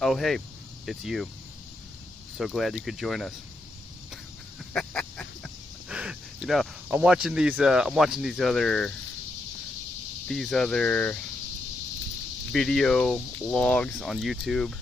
Oh, hey, it's you. So glad you could join us. You know, I'm watching these other video logs on YouTube.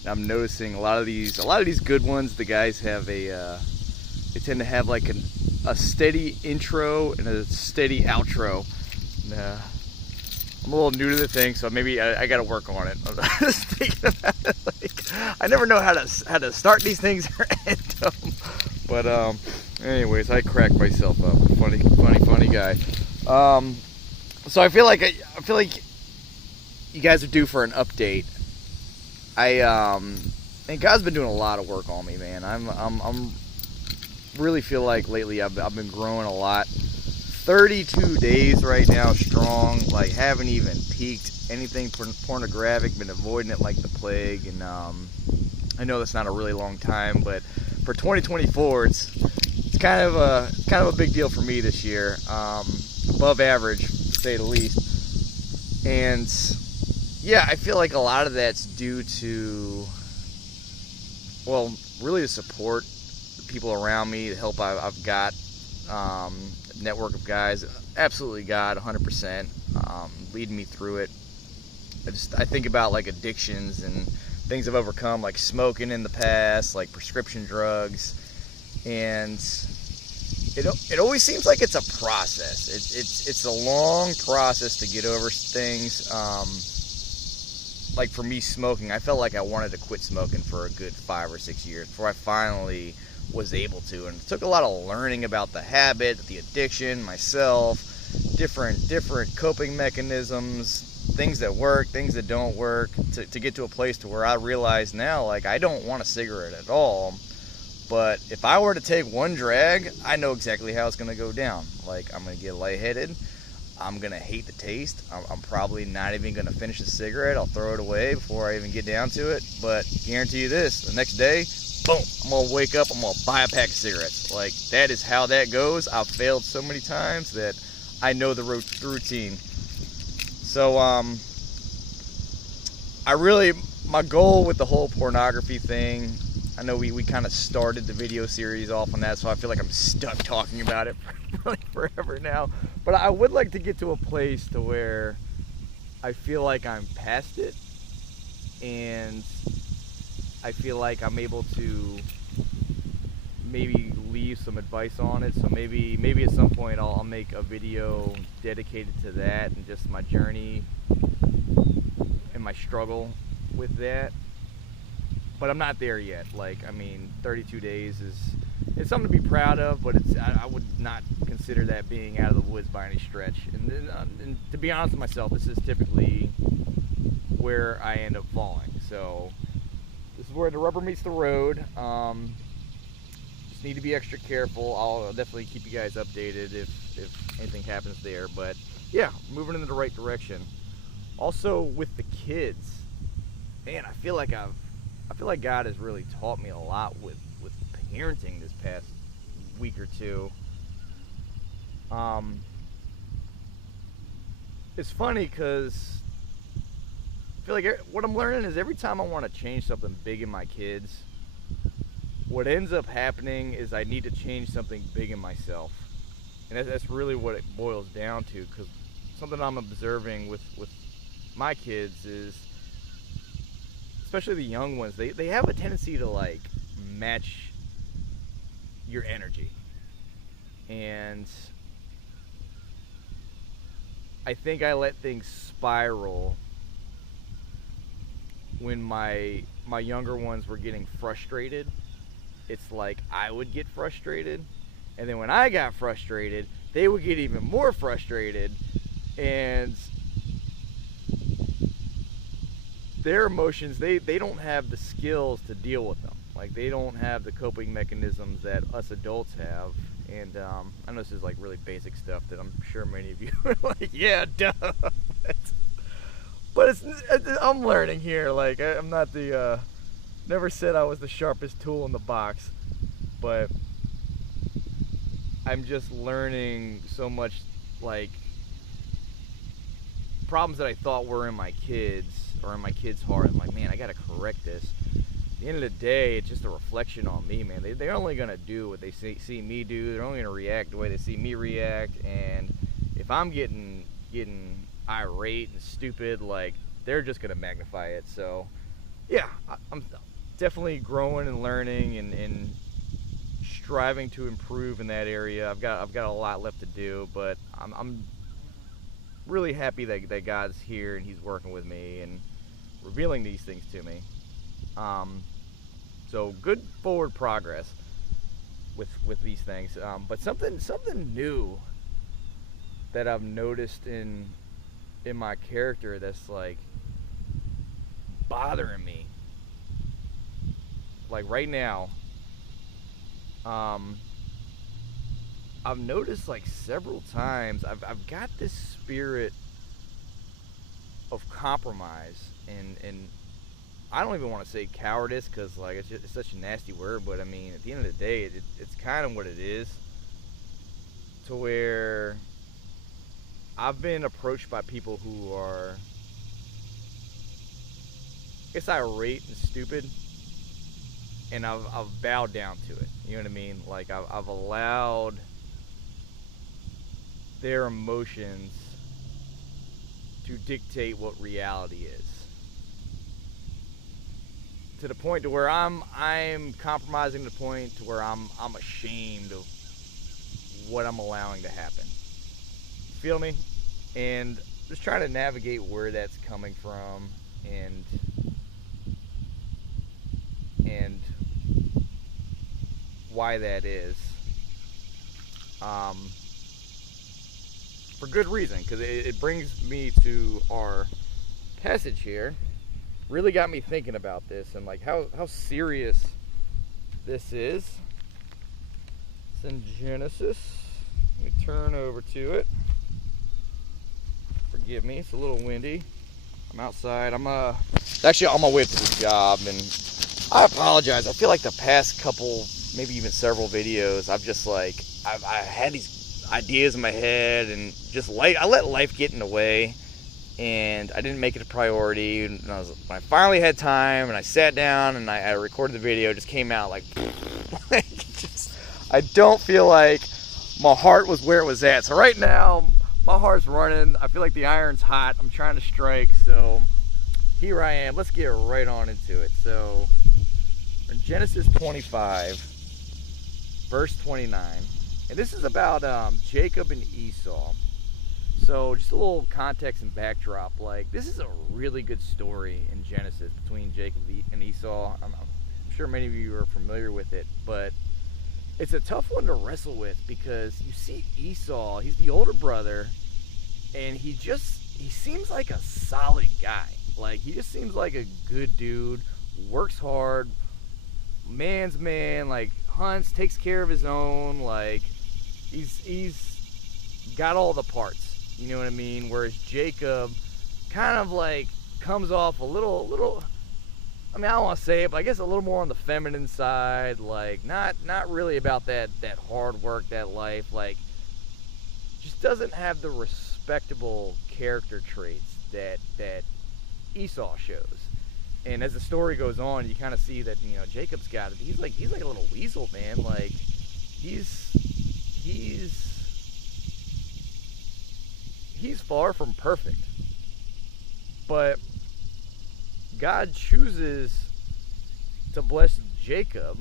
And I'm noticing a lot of these good ones. The guys have they tend to have like a steady intro and a steady outro. And, I'm a little new to the thing, so maybe I got to work on it. I'm just thinking about it, like, I never know how to start these things or end them. But anyways, I crack myself up. Funny guy. So I feel like you guys are due for an update. And God's been doing a lot of work on me, man. I'm really feel like lately I've been growing a lot. 32 days right now strong, like haven't even peaked anything pornographic, been avoiding it like the plague. And I know that's not a really long time, but for 2024 it's kind of a big deal for me this year. Above average, to say the least. And yeah, I feel like a lot of that's due to, well, really the support, the people around me, the help I've got, network of guys, absolutely God, 100%, leading me through it. I think about like addictions and things I've overcome, like smoking in the past, like prescription drugs, and it always seems like it's a process. It's a long process to get over things. Like for me, smoking, I felt like I wanted to quit smoking for a good 5 or 6 years before I finally was able to. And it took a lot of learning about the habit, the addiction, myself, different coping mechanisms, things that work, things that don't work, to get to a place to where I realize now, like, I don't want a cigarette at all. But if I were to take one drag, I know exactly how it's going to go down. Like, I'm going to get lightheaded. I'm going to hate the taste. I'm probably not even going to finish the cigarette. I'll throw it away before I even get down to it. But guarantee you this, the next day, boom, I'm going to wake up, I'm going to buy a pack of cigarettes. Like, that is how that goes. I've failed so many times that I know the routine. So, my goal with the whole pornography thing, I know we kind of started the video series off on that, so I feel like I'm stuck talking about it for like forever now. But I would like to get to a place to where I feel like I'm past it, and I feel like I'm able to maybe leave some advice on it. So maybe at some point I'll make a video dedicated to that and just my journey and my struggle with that. But I'm not there yet. Like, I mean, 32 days it's something to be proud of, but I would not consider that being out of the woods by any stretch. And to be honest with myself, this is typically where I end up falling. So this is where the rubber meets the road. Just need to be extra careful. I'll definitely keep you guys updated if anything happens there. But yeah, moving in the right direction. Also with the kids, man, I feel like God has really taught me a lot with parenting this past week or two. It's funny because I feel like what I'm learning is every time I want to change something big in my kids, what ends up happening is I need to change something big in myself. And that's really what it boils down to, because something I'm observing with my kids is, especially the young ones, they have a tendency to like match your energy. And I think I let things spiral when my younger ones were getting frustrated. It's like I would get frustrated, and then when I got frustrated, they would get even more frustrated, and their emotions, they don't have the skills to deal with them. Like, they don't have the coping mechanisms that us adults have. And I know this is like really basic stuff that I'm sure many of you are like, yeah, duh. But I'm learning here. Like, I'm not never said I was the sharpest tool in the box, but I'm just learning so much, like, problems that I thought were in my kids or in my kid's heart. I'm like, man, I gotta correct this. At the end of the day, it's just a reflection on me, man. They're only gonna do what they see me do. They're only gonna react the way they see me react. And if I'm getting irate and stupid, like, they're just gonna magnify it. So yeah, I'm definitely growing and learning and striving to improve in that area. I've got a lot left to do, but I'm really happy that God's here and He's working with me and revealing these things to me. So good forward progress with these things. But something new that I've noticed in my character that's like bothering me. Like right now, I've noticed like several times I've got this spirit of compromise and I don't even want to say cowardice because like it's such a nasty word, but I mean at the end of the day it's kind of what it is, to where I've been approached by people who are, I guess, irate and stupid, and I've bowed down to it. You know what I mean? Like I've allowed their emotions to dictate what reality is, to the point to where I'm compromising to the point to where I'm ashamed of what I'm allowing to happen. Feel me? And just trying to navigate where that's coming from and why that is. For good reason, because it brings me to our passage here. Really got me thinking about this and like how serious this is. It's in Genesis. Let me turn over to it. Forgive me, it's a little windy. I'm outside. I'm actually on my way to the job, and I apologize. I feel like the past couple, maybe even several videos, I've had these ideas in my head, and I let life get in the way, and I didn't make it a priority. And when I finally had time, and I sat down and I recorded the video, it just came out like, I don't feel like my heart was where it was at. So right now, my heart's running. I feel like the iron's hot. I'm trying to strike. So here I am. Let's get right on into it. So in Genesis 25, verse 29. And this is about Jacob and Esau. So just a little context and backdrop. Like, this is a really good story in Genesis between Jacob and Esau. I'm sure many of you are familiar with it, but it's a tough one to wrestle with because you see Esau, he's the older brother, and he seems like a solid guy. Like, he just seems like a good dude, works hard, man's man, like, hunts, takes care of his own, like, he's got all the parts, you know what I mean? Whereas Jacob kind of, like, comes off a little, I mean, I don't want to say it, but I guess a little more on the feminine side, like, not really about that hard work, that life, like, just doesn't have the respectable character traits that Esau shows. And as the story goes on, you kind of see that, you know, Jacob's got it. He's like a little weasel, man. Like, he's far from perfect. But God chooses to bless Jacob,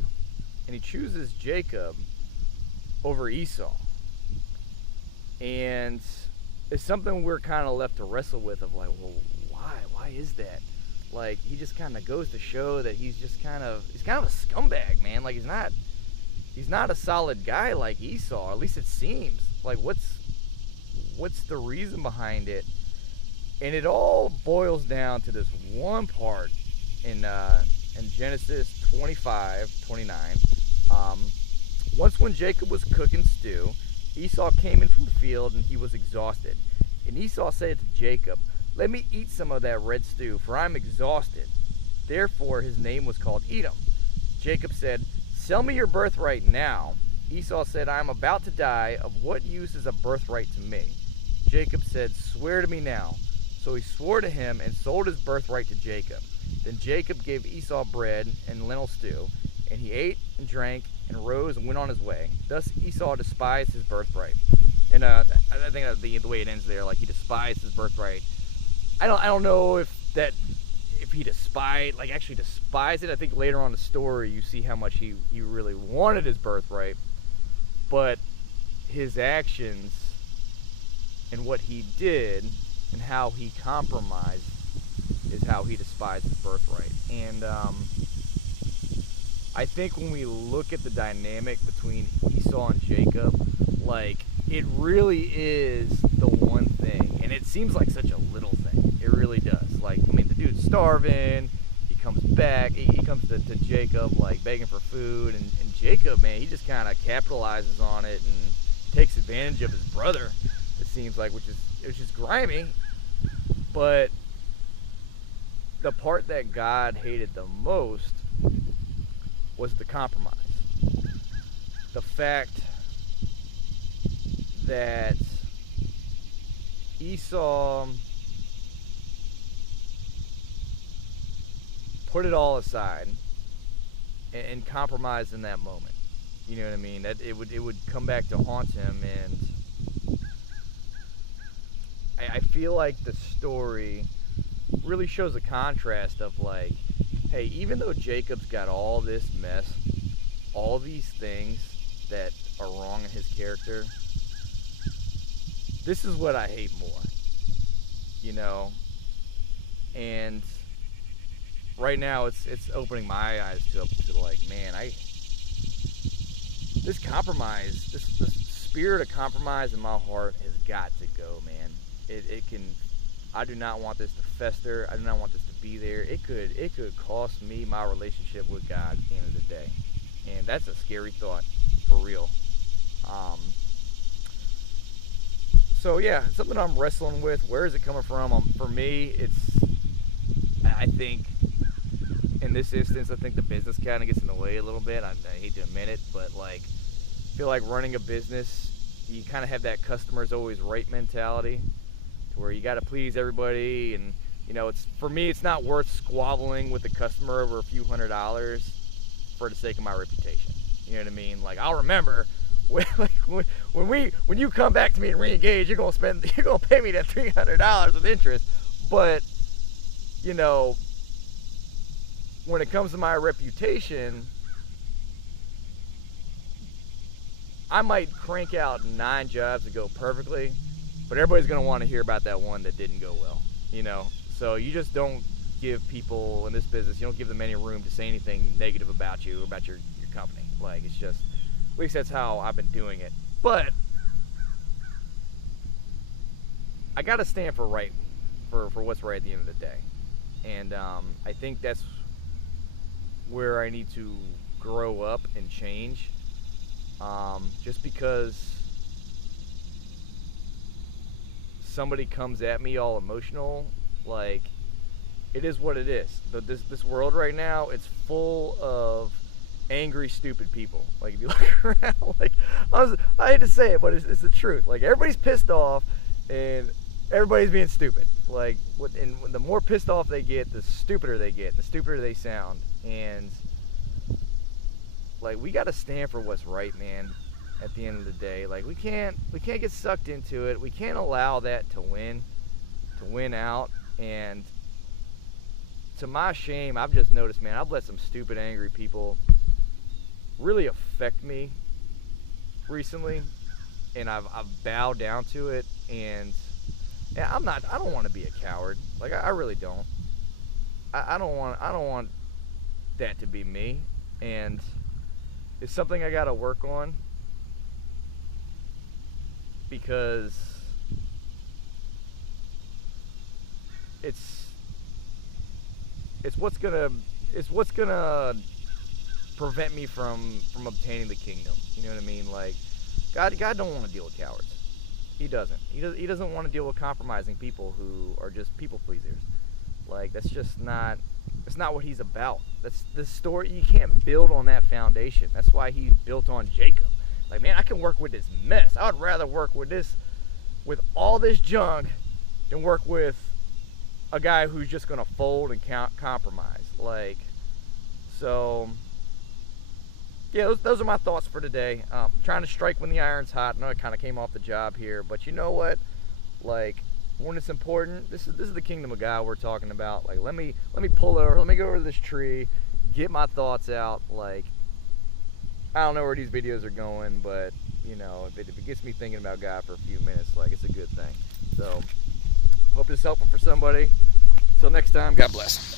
and he chooses Jacob over Esau. And it's something we're kind of left to wrestle with, of like, well, why is that? Like, he just kind of goes to show that he's kind of a scumbag, man. Like, he's not a solid guy like Esau, at least it seems. Like, what's the reason behind it? And it all boils down to this one part in Genesis 25:29. Once when Jacob was cooking stew, Esau came in from the field, and he was exhausted. And Esau said to Jacob, "Let me eat some of that red stew, for I am exhausted." Therefore his name was called Edom. Jacob said, "Sell me your birthright now." Esau said, "I am about to die. Of what use is a birthright to me?" Jacob said, "Swear to me now." So So he swore to him and sold his birthright to Jacob. Then Jacob gave Esau bread and lentil stew, and he ate and drank and rose and went on his way. Thus Esau despised his birthright. And I think that the way it ends there, like he despised his birthright. I don't know if he actually despised it. I think later on in the story you see how much he really wanted his birthright, but his actions and what he did and how he compromised is how he despised his birthright. And I think when we look at the dynamic between Esau and Jacob, like, it really is the one thing, and it seems like such a little thing. It really does. Like, I mean, the dude's starving. He comes back. He comes to Jacob, like, begging for food, and Jacob, man, he just kind of capitalizes on it and takes advantage of his brother, it seems like, which is grimy. But the part that God hated the most was the compromise. The fact that Esau put it all aside and compromised in that moment. You know what I mean? That it would come back to haunt him, and I feel like the story really shows a contrast of, like, hey, even though Jacob's got all this mess, all these things that are wrong in his character, this is what I hate more, you know. And right now it's opening my eyes to like, man, this compromise, this spirit of compromise in my heart has got to go, man. I do not want this to fester. I do not want this to be there. It could cost me my relationship with God at the end of the day. And that's a scary thought, for real. So yeah, something I'm wrestling with. Where is it coming from? For me, I think in this instance, I think the business kind of gets in the way a little bit. I hate to admit it, but, like, I feel like running a business, you kind of have that customer's always right mentality, to where you got to please everybody. And, you know, for me, it's not worth squabbling with the customer over a few $100s for the sake of my reputation. You know what I mean? Like, I'll remember when you come back to me and re-engage, you're gonna pay me that $300 with interest. But, you know, when it comes to my reputation, I might crank out 9 jobs that go perfectly, but everybody's gonna want to hear about that one that didn't go well, you know. So you just don't give people in this business, you don't give them any room to say anything negative about you, about your company. Like, it's just, at least that's how I've been doing it. But I gotta stand for what's right at the end of the day. And I think that's where I need to grow up and change. Just because somebody comes at me all emotional, like, it is what it is. But this world right now, it's full of angry, stupid people. Like, if you look around, like, I hate to say it, but it's the truth. Like, everybody's pissed off and everybody's being stupid. Like, and the more pissed off they get, the stupider they get, the stupider they sound. And, like, we got to stand for what's right, man, at the end of the day. Like, we can't get sucked into it. We can't allow that to win out. And to my shame, I've just noticed, man, I've let some stupid, angry people really affect me recently, and I've bowed down to it. And I don't want to be a coward. Like, I really don't. I don't want that to be me. And it's something I got to work on, because it's what's gonna prevent me from obtaining the kingdom. You know what I mean? Like, God don't want to deal with cowards. He doesn't. He doesn't want to deal with compromising people who are just people pleasers. Like, that's not what he's about. That's the story. You can't build on that foundation. That's why he built on Jacob. Like, man, I can work with this mess. I would rather work with all this junk than work with a guy who's just going to fold and compromise. Like, so, yeah, those are my thoughts for today. Trying to strike when the iron's hot. I know I kind of came off the job here, but you know what? Like, when it's important, this is the kingdom of God we're talking about. Like, let me pull over, let me go over to this tree, get my thoughts out. Like, I don't know where these videos are going, but you know, if it gets me thinking about God for a few minutes, like, it's a good thing. So, hope this is helpful for somebody. Till next time, God bless.